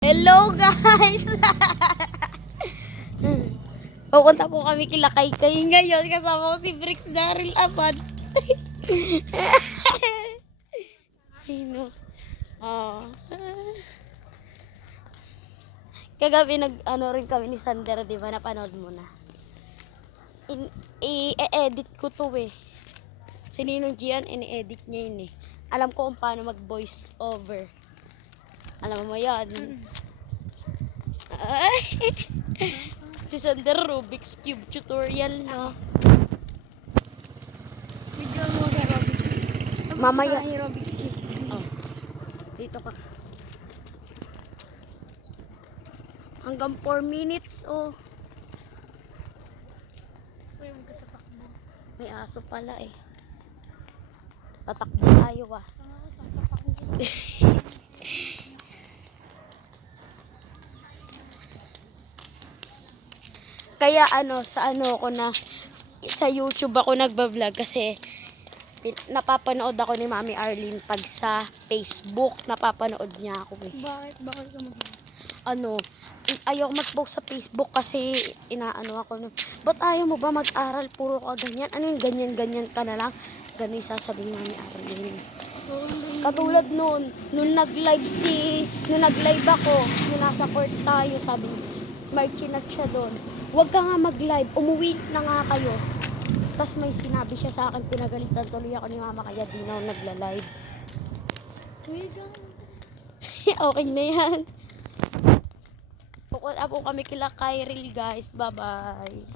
Hello guys! Pupunta po kami kila Kaykay ngayon. Kasama ko si Brix Daryl Abad. Ay no. Oh. Kagabi nag-ano rin kami ni Sander, di ba? Napanood mo na. I-edit ko to eh. Si Ninong Gian, ini-edit niya yun eh. Alam ko kung paano mag-voice over. Alam mo yan. Ay. Si Sander, Rubik's Cube tutorial, no? Video mo sa Rubik's Cube. Mamaya. Rubik's Cube. Oh. Dito ka. Hanggang 4 minutes, oh. Uy, magkatatakbo. May aso pala eh. Tatakbo tayo ah. Sasapak mo. Kaya sa YouTube ako nagbablog kasi napapanood ako ni Mami Arlene pag sa Facebook, napapanood niya ako eh. Bakit? Bakit ka Ayaw mag-post sa Facebook kasi inaano ako nun. Ba't ayaw mo ba mag-aral? Puro ka ganyan. Ano yung ganyan-ganyan ka na lang? Ganun yung sasabihin ni Mami Arlene. Katulad nung nag-live ako, nung nasa court tayo, sabi may chinat siya doon. Huwag ka nga mag-live, umuwi na nga kayo. Tapos may sinabi siya sa akin, pinagalitan tuloy ako ni Mama kaya di na ako nagla-live. Okay na yan. Pupunta po kami kila Kyril guys, bye bye.